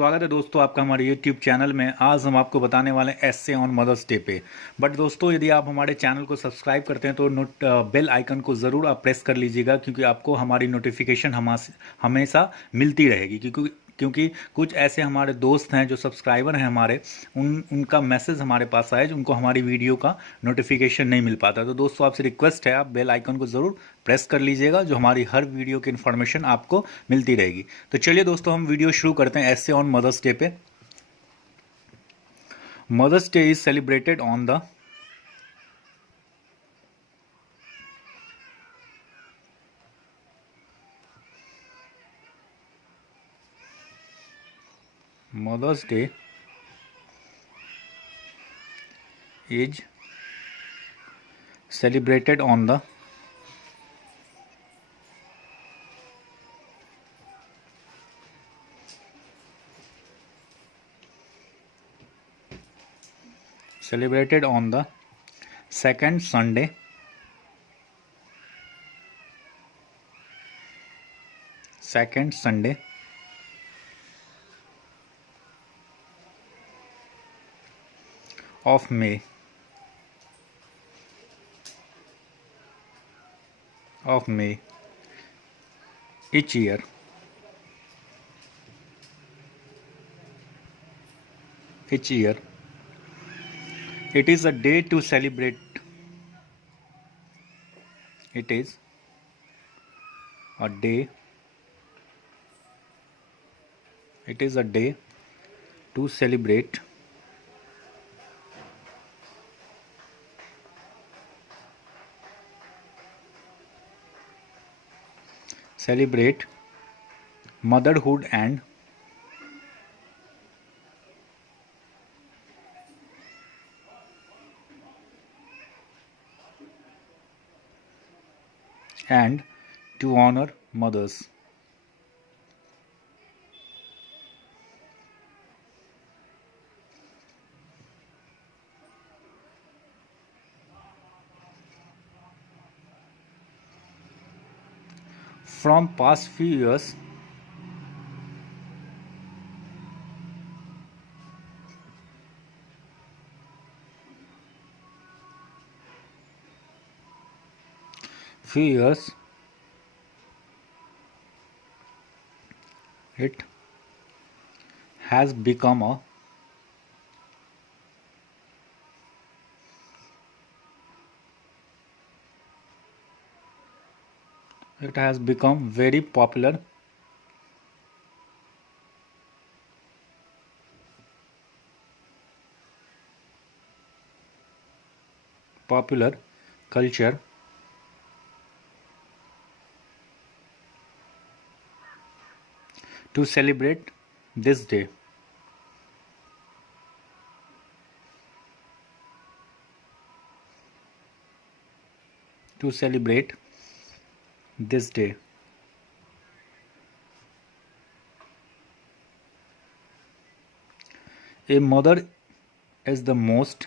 स्वागत है दोस्तों आपका हमारे YouTube चैनल में। आज हम आपको बताने वाले हैं एस्से ऑन मदर्स डे पे। बट दोस्तों यदि आप हमारे चैनल को सब्सक्राइब करते हैं तो बेल आइकन को ज़रूर आप प्रेस कर लीजिएगा, क्योंकि आपको हमारी नोटिफिकेशन हमेशा मिलती रहेगी। क्योंकि कुछ ऐसे हमारे दोस्त हैं जो सब्सक्राइबर हैं हमारे, उनका मैसेज हमारे पास आया, उनको हमारी वीडियो का नोटिफिकेशन नहीं मिल पाता। तो दोस्तों आपसे रिक्वेस्ट है, आप बेल आइकन को ज़रूर प्रेस कर लीजिएगा, जो हमारी हर वीडियो की इन्फॉर्मेशन आपको मिलती रहेगी। तो चलिए दोस्तों हम वीडियो शुरू करते हैं ऐसे ऑन मदर्स डे पे। Mother's Day is celebrated on the Mother's Day is celebrated on the second Sunday of May each year. It is a day to celebrate. It is a day. It is a day to celebrate motherhood and to honor mothers. From past few years, it has become a very popular culture to celebrate this day. A mother is the most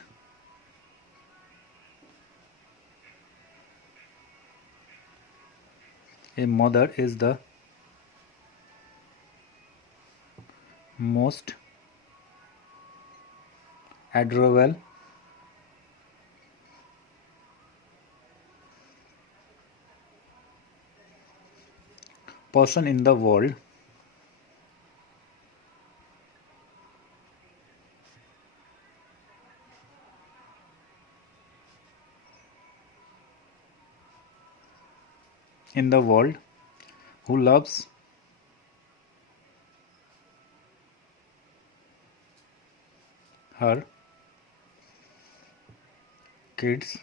adorable person in the world. Who loves her kids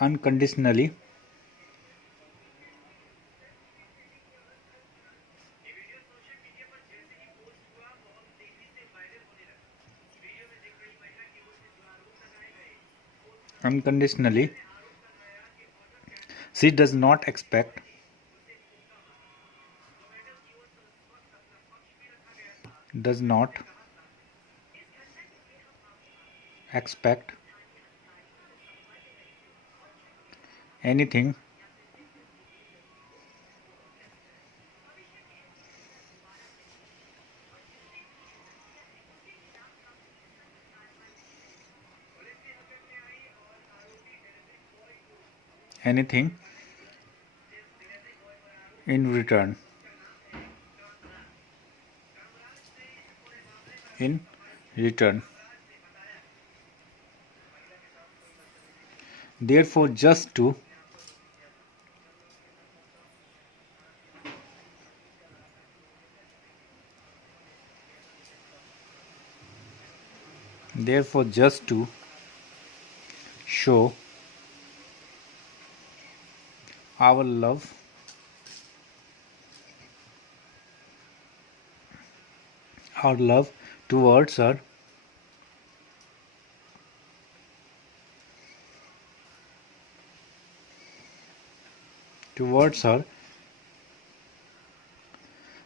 unconditionally unconditionally. She does not expect anything anything in return. In return. Therefore, just to show our love towards her,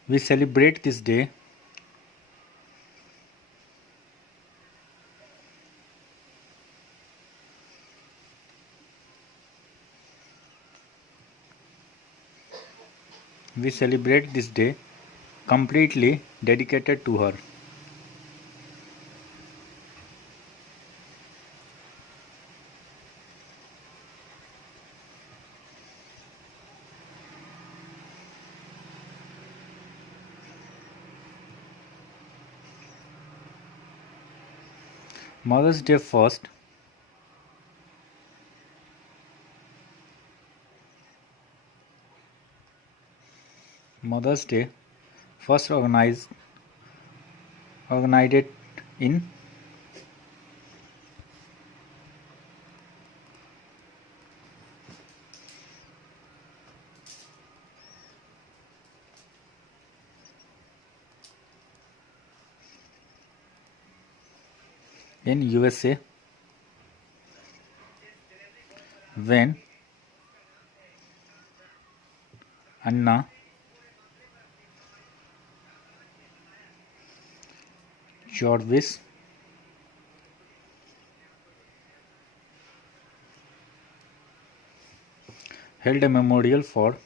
we celebrate this day completely dedicated to her. Mother's Day first. Mother's Day first organized it in USA when Anna Jarvis held a memorial for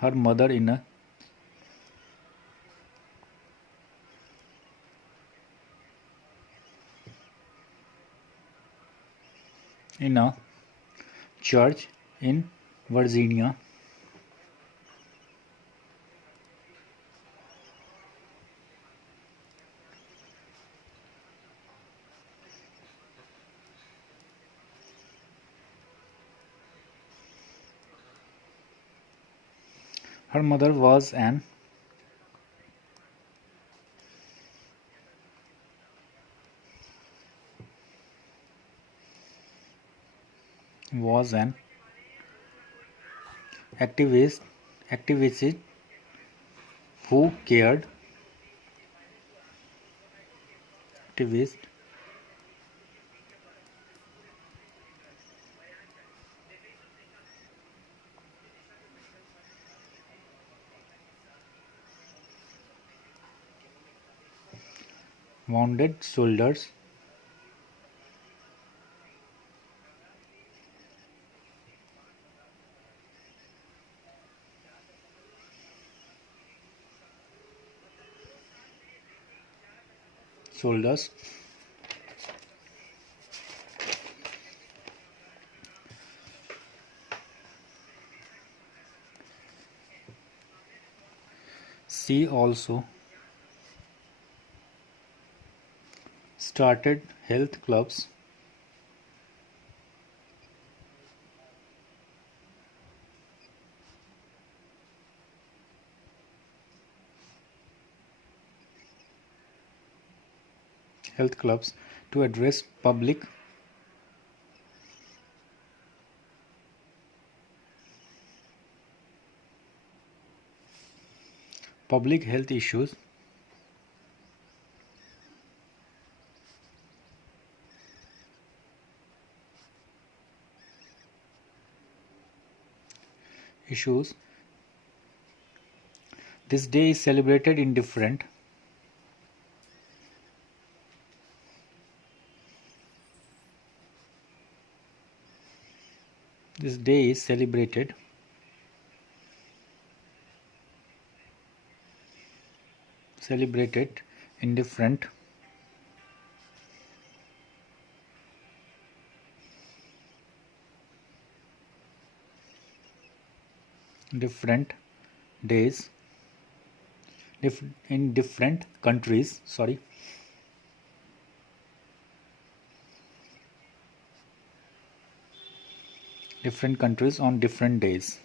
her mother in a church in Virginia. Her mother was an activist who cared activist wounded soldiers. She also started health clubs to address public health issues. This day is celebrated in different This day is celebrated in different days in different countries, on different days.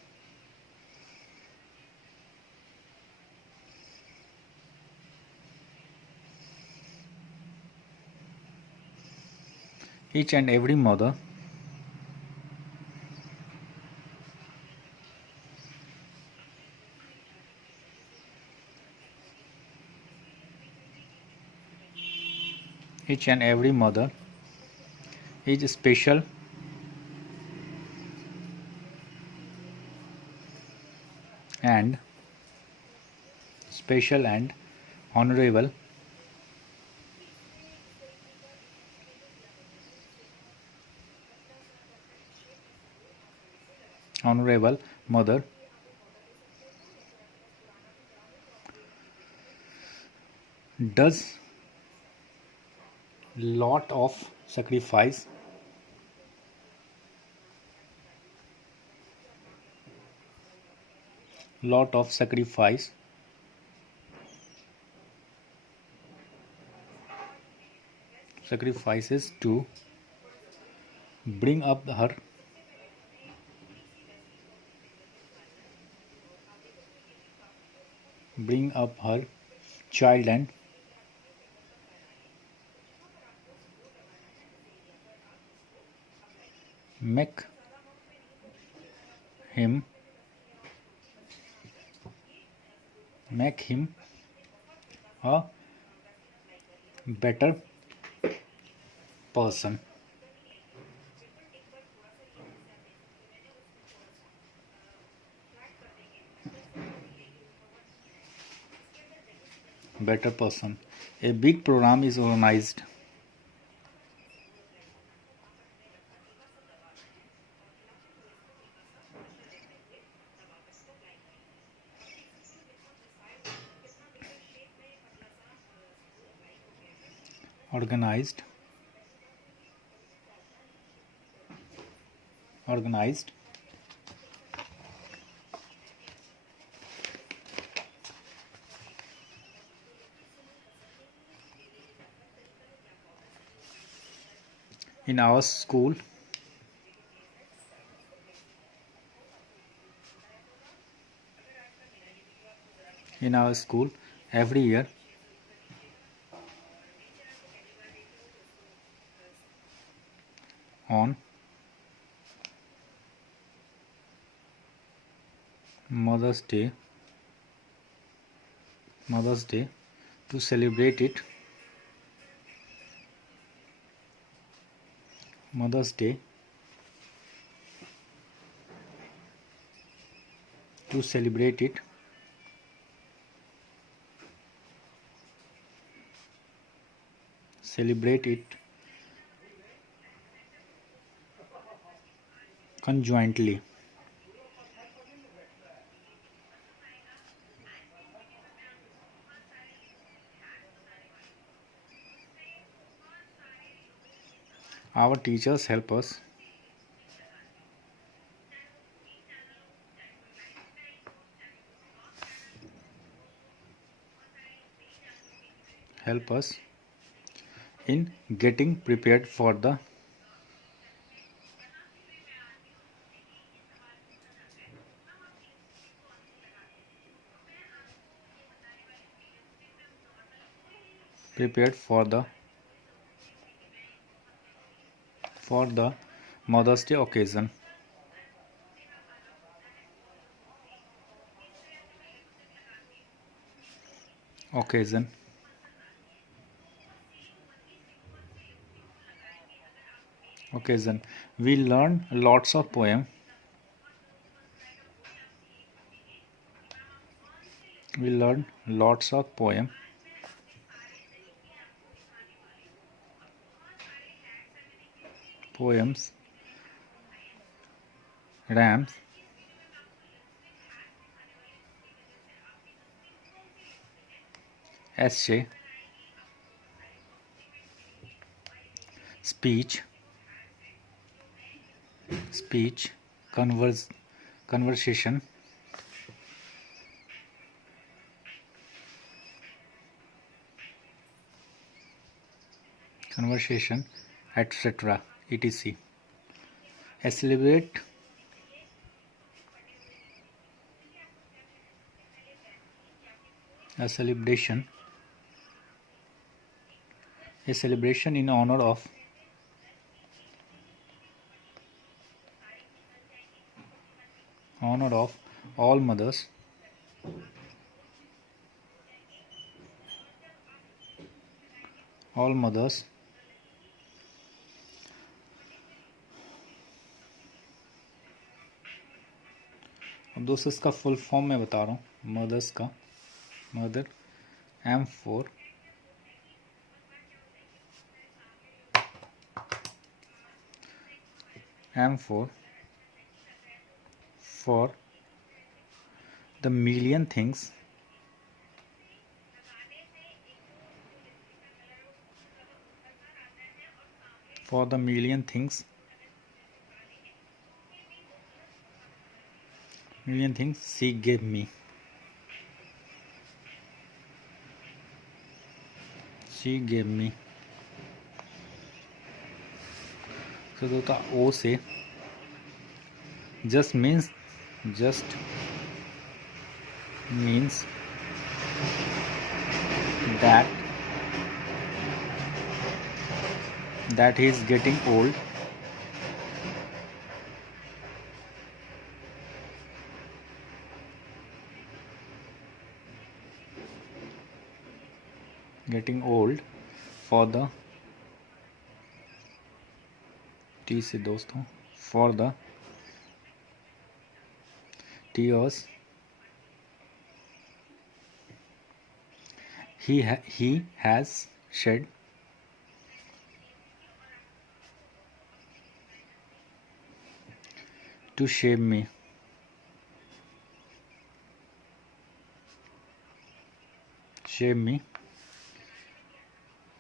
Each and every mother each and every mother is and special and honorable mother does lot of sacrifice sacrifices to bring up her child and make him a better person. A big program is organized in our school every year on Mother's Day to celebrate it. Mother's Day to celebrate it conjointly. Our teachers help us in getting prepared for the Mother's Day occasion. We learn lots of poems. Poems rhymes, essay, speech, conversation, etc. etc. A celebration in honor of all mothers, अब दोस्तों इसका full form मैं बता रहा हूँ। Mother's का mother, M for the million things she gave me. So दोस्तों ओ से just means that he is getting old. For the T से दोस्तों for the tears he has shed to shame me.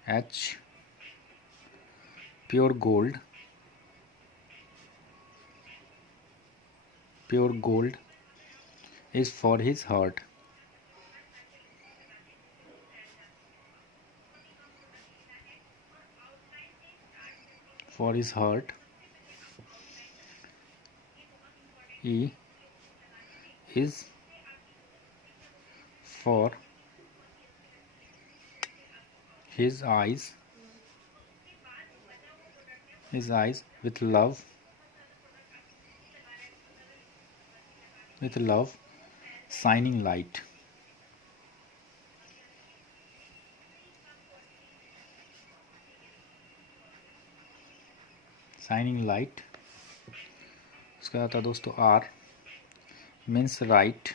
H pure gold is for his heart. E is for his eyes with love shining light. उसका आता है दोस्तों R means right,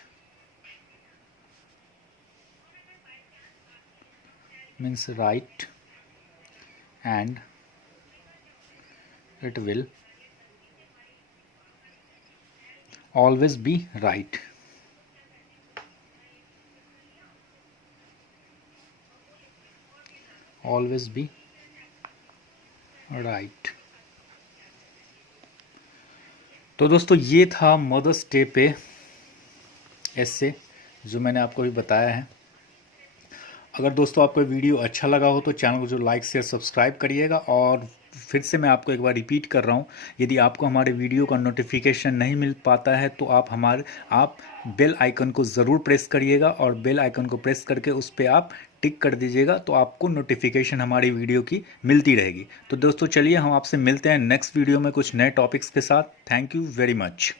and it will always be right. तो दोस्तों ये था mother's Day पे ऐसे जो मैंने आपको भी बताया है। अगर दोस्तों आपको वीडियो अच्छा लगा हो तो चैनल को जो लाइक शेयर सब्सक्राइब करिएगा। और फिर से मैं आपको एक बार रिपीट कर रहा हूँ, यदि आपको हमारे वीडियो का नोटिफिकेशन नहीं मिल पाता है तो आप बेल आइकन को ज़रूर प्रेस करिएगा, और बेल आइकन को प्रेस करके उस पर आप टिक कर दीजिएगा तो आपको नोटिफिकेशन हमारी वीडियो की मिलती रहेगी। तो दोस्तों चलिए हम आपसे मिलते हैं नेक्स्ट वीडियो में कुछ नए टॉपिक्स के साथ। Thank you very much.